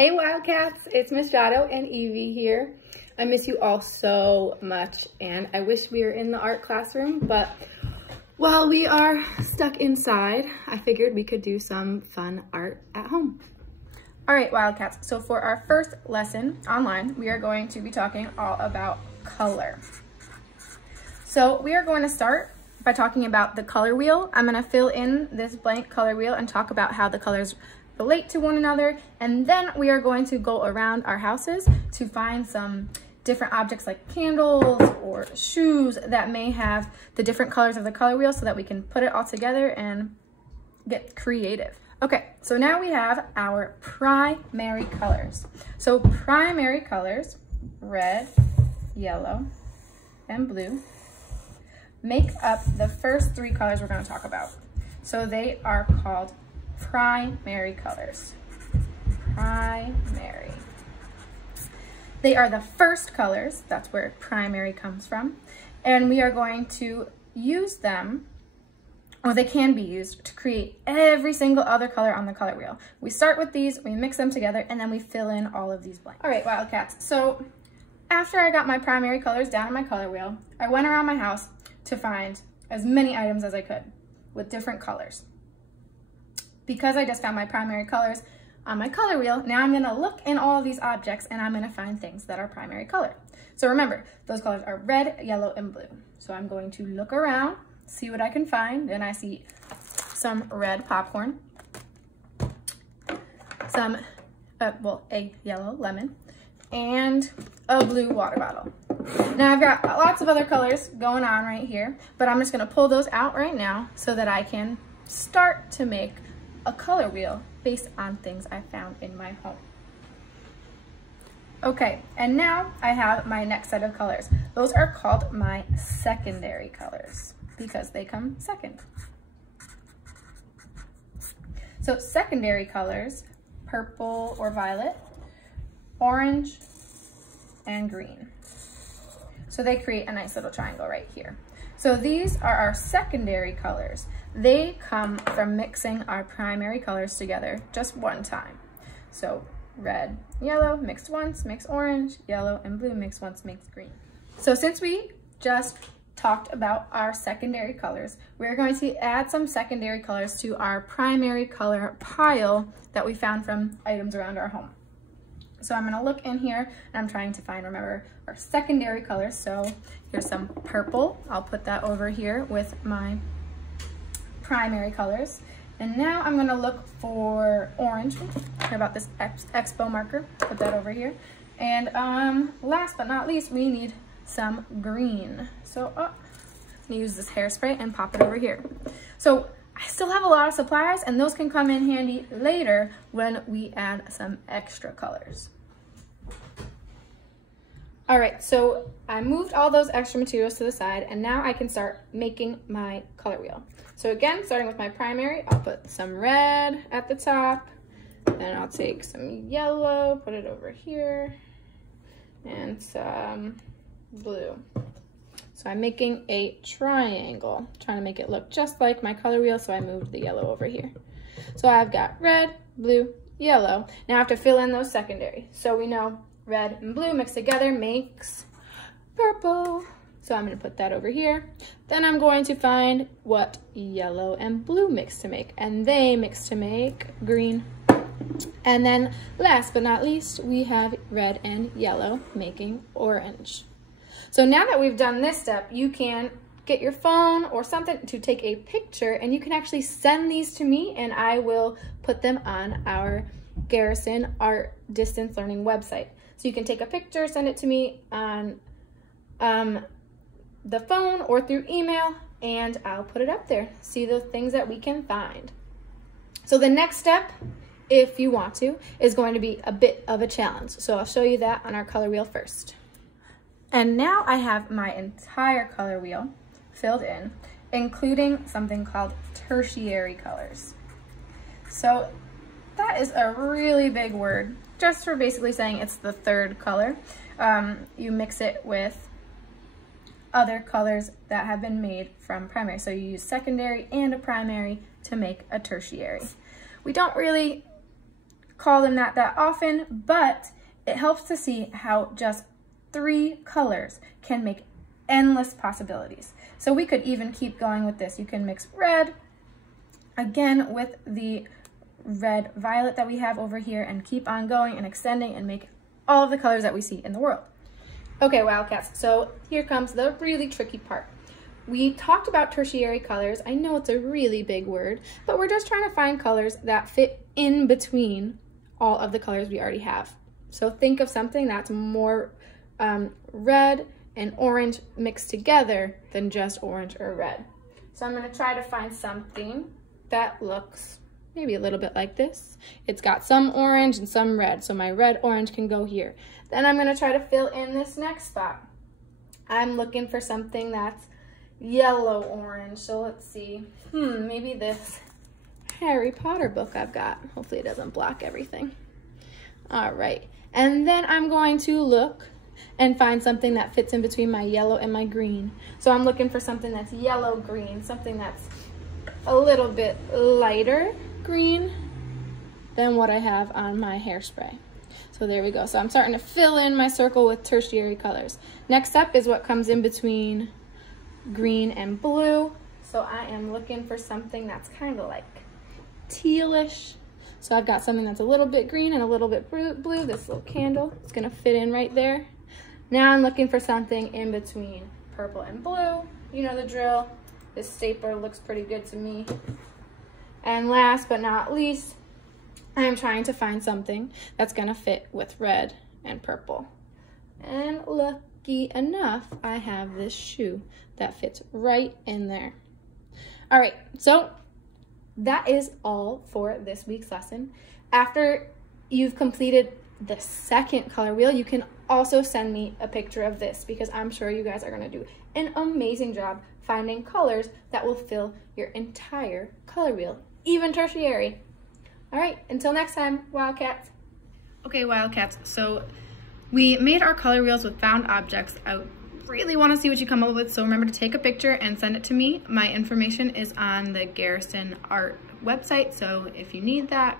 Hey Wildcats, it's Miss Dziato and Evie here. I miss you all so much and I wish we were in the art classroom, but while we are stuck inside, I figured we could do some fun art at home. All right, Wildcats, so for our first lesson online, we are going to be talking all about color. So we are going to start by talking about the color wheel. I'm gonna fill in this blank color wheel and talk about how the colors relate to one another, and then we are going to go around our houses to find some different objects like candles or shoes that may have the different colors of the color wheel so that we can put it all together and get creative. Okay, so now we have our primary colors. So primary colors, red, yellow, and blue, make up the first three colors we're going to talk about. So they are called primary colors. Primary. They are the first colors, that's where primary comes from, and we are going to use them, or they can be used, to create every single other color on the color wheel. We start with these, we mix them together, and then we fill in all of these blanks. All right, Wildcats, so after I got my primary colors down on my color wheel, I went around my house to find as many items as I could with different colors. Because I just found my primary colors on my color wheel, now I'm gonna look in all of these objects and I'm gonna find things that are primary color. So remember, those colors are red, yellow, and blue. So I'm going to look around, see what I can find, and I see some red popcorn, some, a yellow lemon, and a blue water bottle. Now I've got lots of other colors going on right here, but I'm just gonna pull those out right now so that I can start to make a color wheel based on things I found in my home. Okay, and now I have my next set of colors. Those are called my secondary colors because they come second. So secondary colors, purple or violet, orange, and green. So they create a nice little triangle right here. So these are our secondary colors. They come from mixing our primary colors together just one time. So red, yellow, mixed once, mix orange, yellow, and blue, mixed once, mix green. So since we just talked about our secondary colors, we're going to add some secondary colors to our primary color pile that we found from items around our home. So I'm gonna look in here and I'm trying to find, remember, our secondary colors. So here's some purple. I'll put that over here with my primary colors. And now I'm gonna look for orange. Care about this Expo marker, put that over here. And last but not least, we need some green. So I'm gonna use this hairspray and pop it over here. So I still have a lot of supplies and those can come in handy later when we add some extra colors. All right, so I moved all those extra materials to the side and now I can start making my color wheel. So again, starting with my primary, I'll put some red at the top, then I'll take some yellow, put it over here, and some blue. So I'm making a triangle, trying to make it look just like my color wheel, so I moved the yellow over here. So I've got red, blue, yellow. Now I have to fill in those secondary. So we know red and blue mixed together makes purple. So I'm gonna put that over here. Then I'm going to find what yellow and blue mix to make, and they mix to make green. And then last but not least, we have red and yellow making orange. So now that we've done this step, you can get your phone or something to take a picture and you can actually send these to me and I will put them on our Garrison Art Distance Learning website. So you can take a picture, send it to me on the phone or through email and I'll put it up there. See the things that we can find. So the next step, if you want to, is going to be a bit of a challenge. So I'll show you that on our color wheel first. And now I have my entire color wheel filled in, including something called tertiary colors. So that is a really big word, just for basically saying it's the third color. You mix it with other colors that have been made from primary. So you use secondary and a primary to make a tertiary. We don't really call them that often, but it helps to see how just 3 colors can make endless possibilities. So we could even keep going with this. You can mix red again with the red violet that we have over here and keep on going and extending and make all of the colors that we see in the world. Okay, Wildcats, so here comes the really tricky part. We talked about tertiary colors. I know it's a really big word, but we're just trying to find colors that fit in between all of the colors we already have. So think of something that's more red and orange mixed together than just orange or red. So I'm gonna try to find something that looks maybe a little bit like this. It's got some orange and some red, so my red orange can go here. Then I'm gonna try to fill in this next spot. I'm looking for something that's yellow orange, so let's see. Maybe this Harry Potter book I've got. Hopefully it doesn't block everything. All right, and then I'm going to look and find something that fits in between my yellow and my green. So I'm looking for something that's yellow green, something that's a little bit lighter green than what I have on my hairspray. So there we go. So I'm starting to fill in my circle with tertiary colors. Next up is what comes in between green and blue. So I am looking for something that's kind of like tealish. So I've got something that's a little bit green and a little bit blue. This little candle is gonna fit in right there. Now I'm looking for something in between purple and blue. You know the drill. This stapler looks pretty good to me. And last but not least, I am trying to find something that's gonna fit with red and purple. And lucky enough, I have this shoe that fits right in there. All right, so that is all for this week's lesson. After you've completed the second color wheel, you can also send me a picture of this because I'm sure you guys are gonna do an amazing job finding colors that will fill your entire color wheel, even tertiary. All right, until next time, Wildcats. Okay, Wildcats, so we made our color wheels with found objects. I really wanna see what you come up with, so remember to take a picture and send it to me. My information is on the Garrison Art website, so if you need that,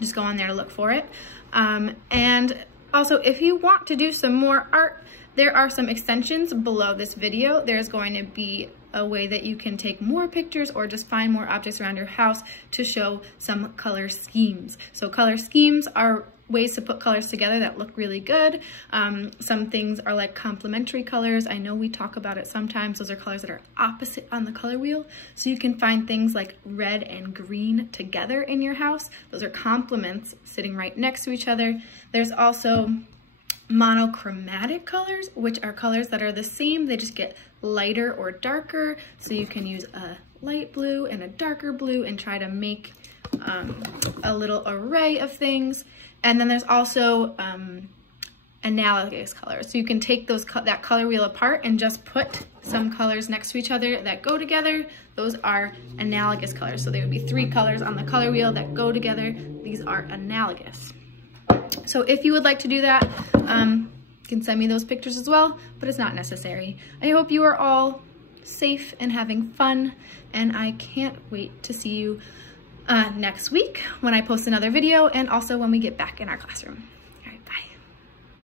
just go on there to look for it. And also, if you want to do some more art, there are some extensions below this video. There's going to be a way that you can take more pictures or just find more objects around your house to show some color schemes. So color schemes are ways to put colors together that look really good. Some things are like complementary colors. I know we talk about it sometimes. Those are colors that are opposite on the color wheel. So you can find things like red and green together in your house. Those are complements sitting right next to each other. There's also monochromatic colors, which are colors that are the same, they just get lighter or darker. So you can use a light blue and a darker blue and try to make a little array of things. And then there's also analogous colors. So you can take that color wheel apart and just put some colors next to each other that go together. Those are analogous colors. So there would be 3 colors on the color wheel that go together. These are analogous. So if you would like to do that, you can send me those pictures as well, but it's not necessary. I hope you are all safe and having fun, and I can't wait to see you next week when I post another video and also when we get back in our classroom.